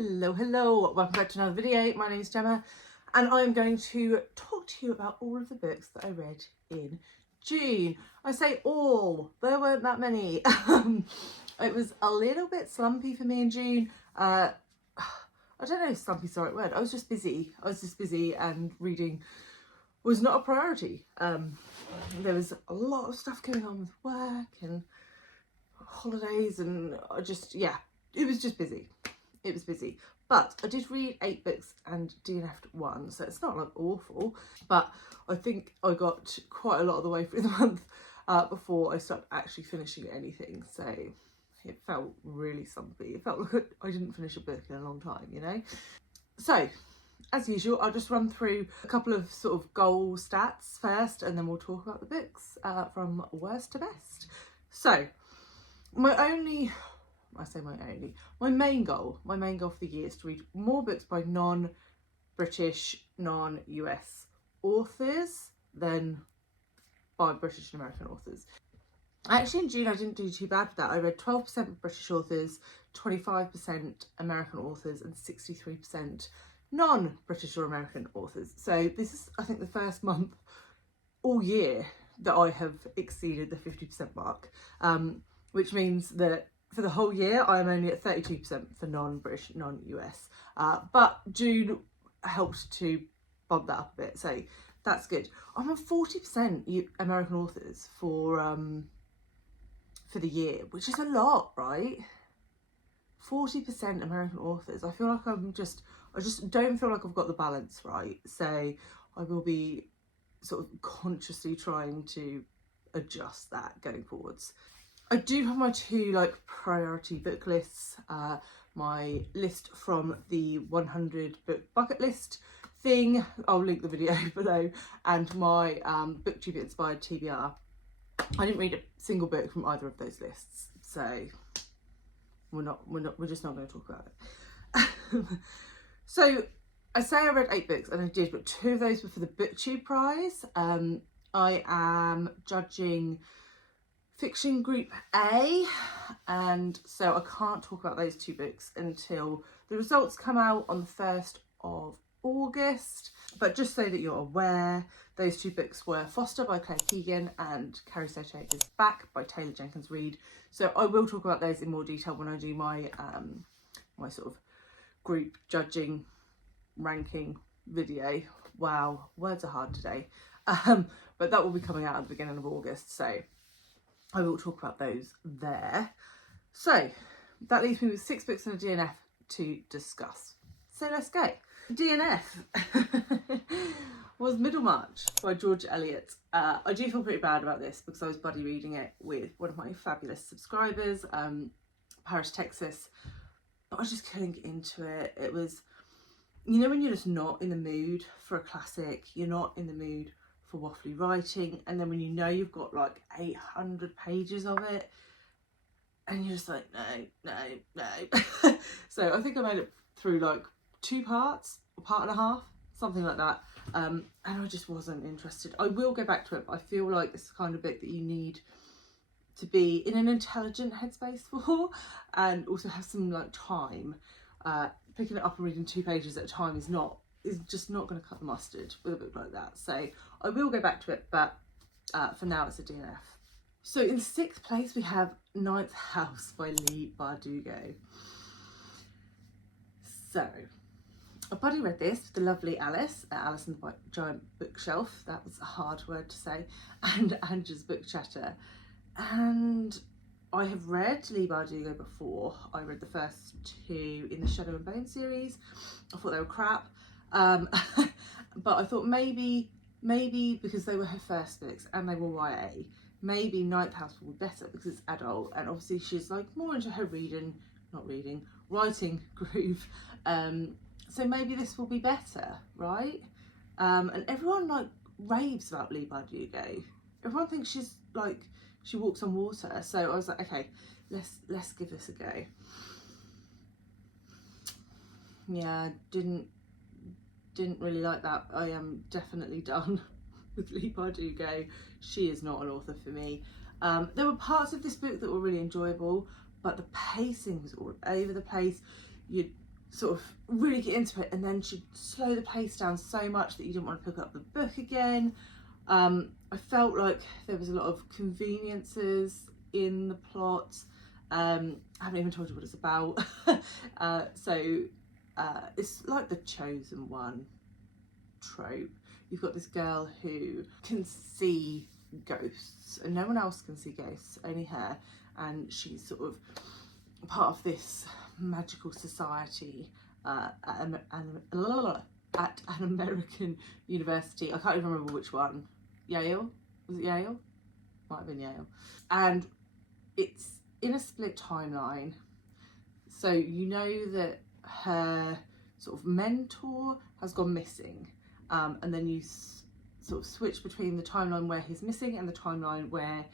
Hello, welcome back to another video. My name is Gemma and I'm going to talk to you about all of the books that I read in June. I say all, there weren't that many. It was a little bit slumpy for me in June. I don't know if slumpy's the right word. I was just busy and reading was not a priority. There was a lot of stuff going on with work and holidays and it was just busy. It was busy, but I did read 8 books and DNF'd 1, so it's not like awful, but I think I got quite a lot of the way through the month before I started actually finishing anything, so it felt really slumpy. It felt like I didn't finish a book in a long time, you know? So, as usual, I'll just run through a couple of sort of goal stats first, and then we'll talk about the books from worst to best. So, my main goal for the year is to read more books by non-British, non-US authors than by British and American authors. Actually in June I didn't do too bad with that. I read 12% British authors, 25% American authors and 63% non-British or American authors. So this is, I think, the first month all year that I have exceeded the 50% mark, which means that for the whole year, I'm only at 32% for non-British, non-US. But June helped to bump that up a bit, so that's good. I'm on 40% American authors for the year, which is a lot, right? 40% American authors. I feel like I just don't feel like I've got the balance right. So I will be sort of consciously trying to adjust that going forwards. I do have my 2 priority book lists, my list from the 100 book bucket list thing, I'll link the video below, and my BookTube inspired TBR. I didn't read a single book from either of those lists, so we're just not going to talk about it. So I say I read 8 books, and I did, but 2 of those were for the BookTube Prize. I am judging Fiction Group A, and so I can't talk about those 2 books until the results come out on the 1st of August. But just so that you're aware, those 2 books were Foster by Keegan and Carrie Soto is Back by Jenkins Reid. So I will talk about those in more detail when I do my my sort of group judging ranking video. Wow, words are hard today. But that will be coming out at the beginning of August, so I will talk about those there. So that leaves me with 6 books and a DNF to discuss. So let's go. DNF was Middlemarch by George Elliott. I do feel pretty bad about this because I was buddy reading it with one of my fabulous subscribers, Paris, Texas, but I just couldn't get into it. It was, you know, when you're just not in the mood for a classic, you're not in the mood for waffly writing, and then when you know you've got like 800 pages of it and you're just like no. So I think I made it through like 2 parts, a part and a half, something like that, and I just wasn't interested. I will go back to it, but I feel like it's the kind of book that you need to be in an intelligent headspace for, and also have some like time. Picking it up and reading 2 pages at a time is just not going to cut the mustard with a book like that. So I will go back to it, but for now it's a DNF. So in 6th place we have 9th House by Leigh Bardugo. So I buddy read this with the lovely Alice and the Giant Bookshelf, that was a hard word to say, and Angie's Book Chatter. And I have read Leigh Bardugo before. I read the first 2 in the Shadow and Bone series. I thought they were crap. But I thought maybe because they were her first books and they were YA, maybe 9th House will be better because it's adult, and obviously she's like more into her writing groove. So maybe this will be better, right? And everyone like raves about Leigh Bardugo. Everyone thinks she's like, she walks on water. So I was like, okay, let's give this a go. Yeah, didn't really like that. I am definitely done with Leigh Bardugo. She is not an author for me. There were parts of this book that were really enjoyable, but the pacing was all over the place. You'd sort of really get into it, and then she'd slow the pace down so much that you didn't want to pick up the book again. I felt like there was a lot of conveniences in the plot. I haven't even told you what it's about. It's like the chosen one trope. You've got this girl who can see ghosts and no one else can see ghosts, only her, and she's sort of part of this magical society at an American university. I can't even remember which one. Yale? Was it Yale? Might have been Yale. And it's in a split timeline. So you know that her sort of mentor has gone missing, and then you sort of switch between the timeline where he's missing and the timeline where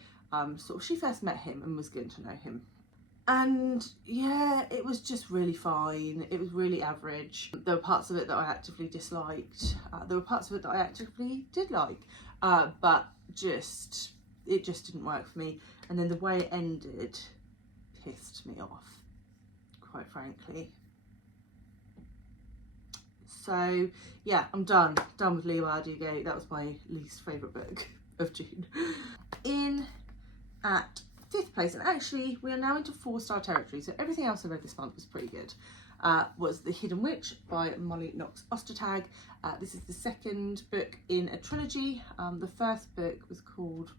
sort of she first met him and was getting to know him. And yeah, it was just really fine. It was really average. There were parts of it that I actively disliked. There were parts of it that I actively did like, but it just didn't work for me. And then the way it ended pissed me off, quite frankly. So yeah, I'm done with Leigh Bardugo. That was my least favourite book of June. In at 5th place, and actually we are now into 4-star territory, so everything else I read this month was pretty good, was The Hidden Witch by Knox Ostertag. This is the second book in a trilogy. The first book was called,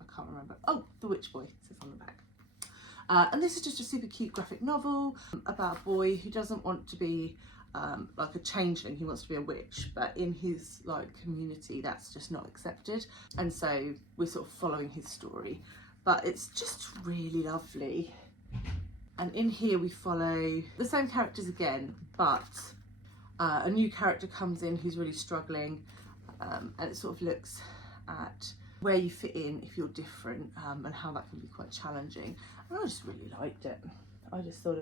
I can't remember, oh, The Witch Boy, it says on the back. And this is just a super cute graphic novel about a boy who doesn't want to be like a changeling, he wants to be a witch, but in his like community that's just not accepted, and so we're sort of following his story. But it's just really lovely. And in here we follow the same characters again, but a new character comes in who's really struggling, and it sort of looks at where you fit in if you're different, and how that can be quite challenging. And I just really liked it. I just thought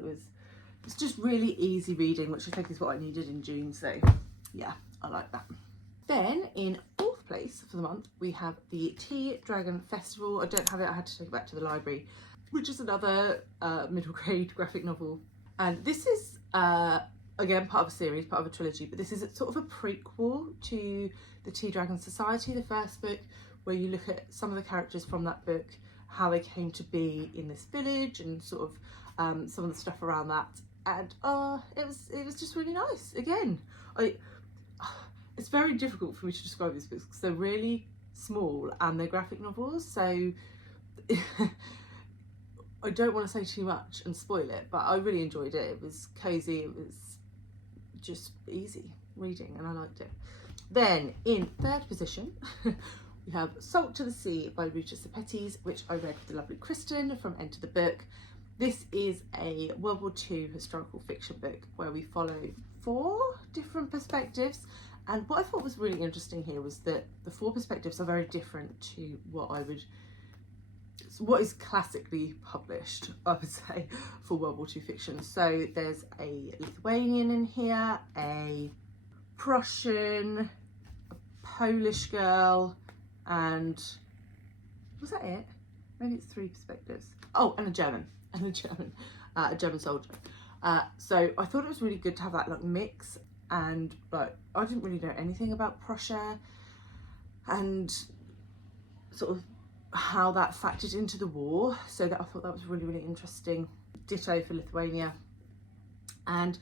it's just really easy reading, which I think is what I needed in June, so yeah, I like that. Then in 4th place for the month, we have the Tea Dragon Festival. I don't have it, I had to take it back to the library, which is another middle grade graphic novel. And this is, again, part of a series, part of a trilogy, but this is sort of a prequel to the Tea Dragon Society, the first book, where you look at some of the characters from that book, how they came to be in this village, and sort of some of the stuff around that. And it was just really nice. Again, it's very difficult for me to describe these books because they're really small and they're graphic novels, so I don't want to say too much and spoil it, but I really enjoyed it. It was cosy, it was just easy reading, and I liked it. Then in 3rd position we have Salt to the Sea by Ruta Sepetys, which I read with the lovely Kristen from Enter the Book. This is a World War II historical fiction book where we follow 4 different perspectives. And what I thought was really interesting here was that the 4 perspectives are very different to what is classically published, I would say, for World War II fiction. So there's a Lithuanian in here, a Prussian, a Polish girl, and was that it? Maybe it's 3 perspectives. Oh, and a German, a German soldier. So I thought it was really good to have that like mix. And like, I didn't really know anything about Prussia and sort of how that factored into the war, so that I thought that was really, really interesting. Ditto for Lithuania. And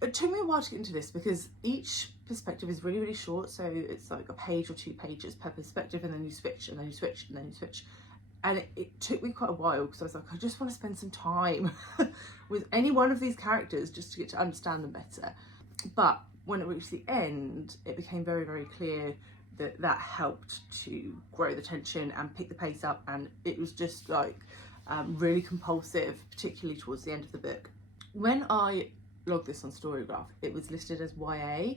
it took me a while to get into this because each perspective is really, really short, so it's like a page or 2 pages per perspective, and then you switch and then you switch and then you switch. And it took me quite a while because I was like, I just want to spend some time with any one of these characters just to get to understand them better. But when it reached the end, it became very, very clear that that helped to grow the tension and pick the pace up, and it was just like really compulsive, particularly towards the end of the book. When I logged this on Storygraph, it was listed as YA,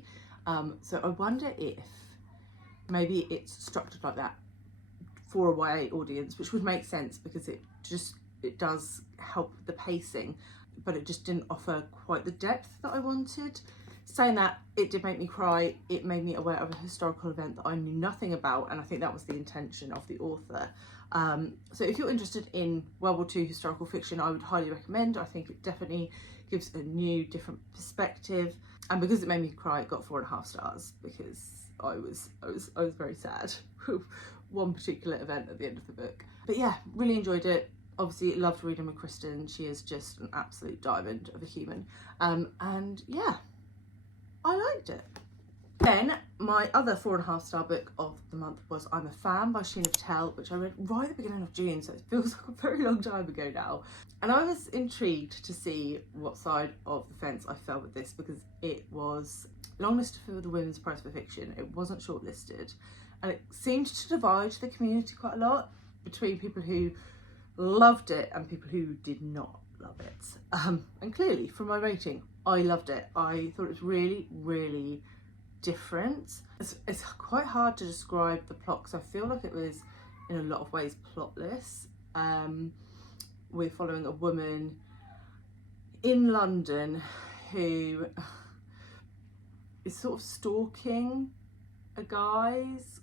so I wonder if maybe it's structured like that for a YA audience, which would make sense because it does help the pacing, but it just didn't offer quite the depth that I wanted. Saying that, it did make me cry. It made me aware of a historical event that I knew nothing about, and I think that was the intention of the author. So if you're interested in World War II historical fiction, I would highly recommend. I think it definitely gives a new, different perspective. And because it made me cry, it got 4.5 stars because I was very sad with one particular event at the end of the book. But yeah, really enjoyed it. Obviously loved reading with Kristen. She is just an absolute diamond of a human. And yeah, I liked it. Then my other 4.5 star book of the month was I'm a Fan by Sheena Patel, which I read right at the beginning of June, so it feels like a very long time ago now. And I was intrigued to see what side of the fence I fell with this, because it was longlisted for the Women's Prize for Fiction. It wasn't shortlisted, and it seemed to divide the community quite a lot between people who loved it and people who did not love it. And clearly from my rating, I loved it. I thought it was really, really different. It's quite hard to describe the plot because I feel like it was in a lot of ways plotless. We're following a woman in London who is sort of stalking a guy's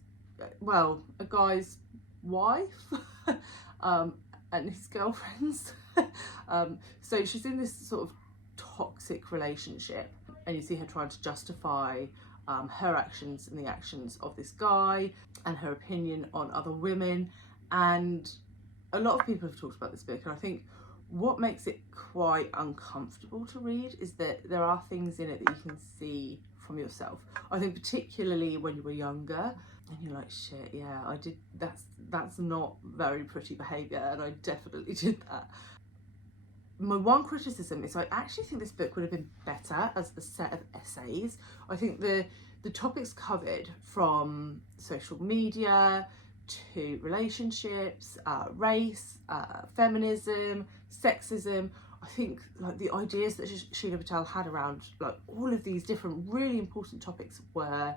wife and his girlfriends. So she's in this sort of toxic relationship, and you see her trying to justify her actions and the actions of this guy and her opinion on other women. And a lot of people have talked about this book, and I think what makes it quite uncomfortable to read is that there are things in it that you can see from yourself. I think particularly when you were younger and you're like, shit, yeah, I did, that's not very pretty behaviour, and I definitely did that. My one criticism is I actually think this book would have been better as a set of essays. I think the topics covered, from social media to relationships, race, feminism, sexism, I think like the ideas that Sheena Patel had around like all of these different really important topics were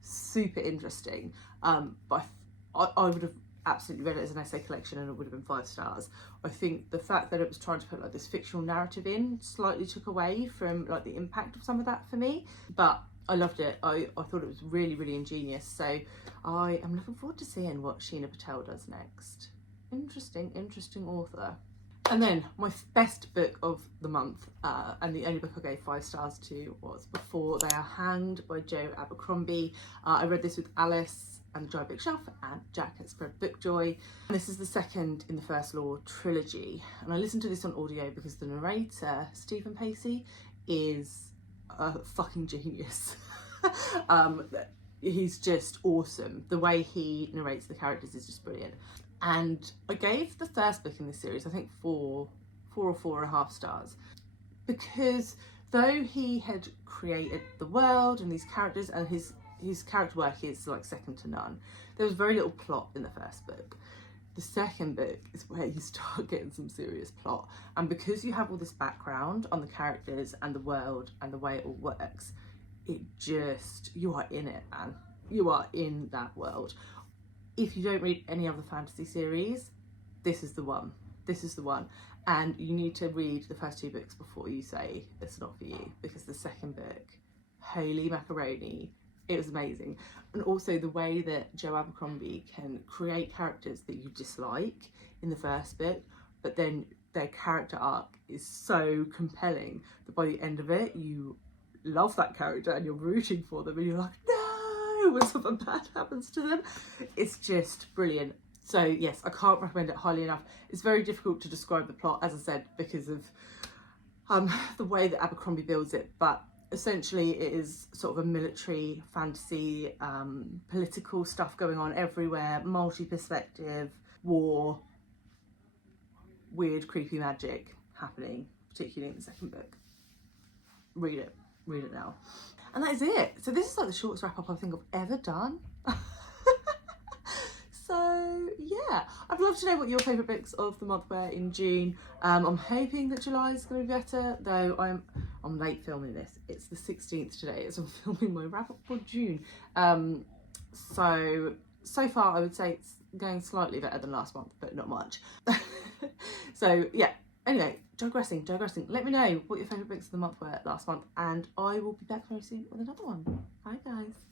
super interesting. But I would have absolutely read it as an essay collection and it would have been 5 stars. I think the fact that it was trying to put like this fictional narrative in slightly took away from like the impact of some of that for me, but I loved it. I thought it was really, really ingenious. So I am looking forward to seeing what Sheena Patel does next. Interesting author. And then my best book of the month, and the only book I gave 5 stars to, was Before They Are Hanged by Jo Abercrombie. I read this with Alice and the Giant Bookshelf and Jack at Spread Bookjoy. And this is the second in the First Law trilogy. And I listened to this on audio because the narrator, Stephen Pacey, is a fucking genius. He's just awesome. The way he narrates the characters is just brilliant. And I gave the first book in this series, I think 4 or 4.5 stars, because though he had created the world and these characters, and his character work is like second to none, there was very little plot in the first book. The second book is where you start getting some serious plot, and because you have all this background on the characters and the world and the way it all works, it just, you are in it, man. You are in that world. If you don't read any other fantasy series, this is the one. This is the one. And you need to read the first 2 books before you say it's not for you, because the second book, holy macaroni, it was amazing. And also the way that Jo Abercrombie can create characters that you dislike in the first book, but then their character arc is so compelling that by the end of it, you love that character and you're rooting for them and you're like, no, when something bad happens to them. It's just brilliant. So yes, I can't recommend it highly enough. It's very difficult to describe the plot, as I said, because of the way that Abercrombie builds it, but essentially it is sort of a military fantasy, political stuff going on everywhere, multi-perspective, war, weird creepy magic happening, particularly in the second book. Read it now. And that is it. So this is like the shortest wrap up I think I've ever done. So yeah, I'd love to know what your favourite books of the month were in June. I'm hoping that July is going to be better, though I'm late filming this. It's the 16th today, so I'm filming my wrap up for June. So far I would say it's going slightly better than last month, but not much. So yeah, anyway, digressing. Let me know what your favourite books of the month were last month, and I will be back very soon with another one. Bye guys.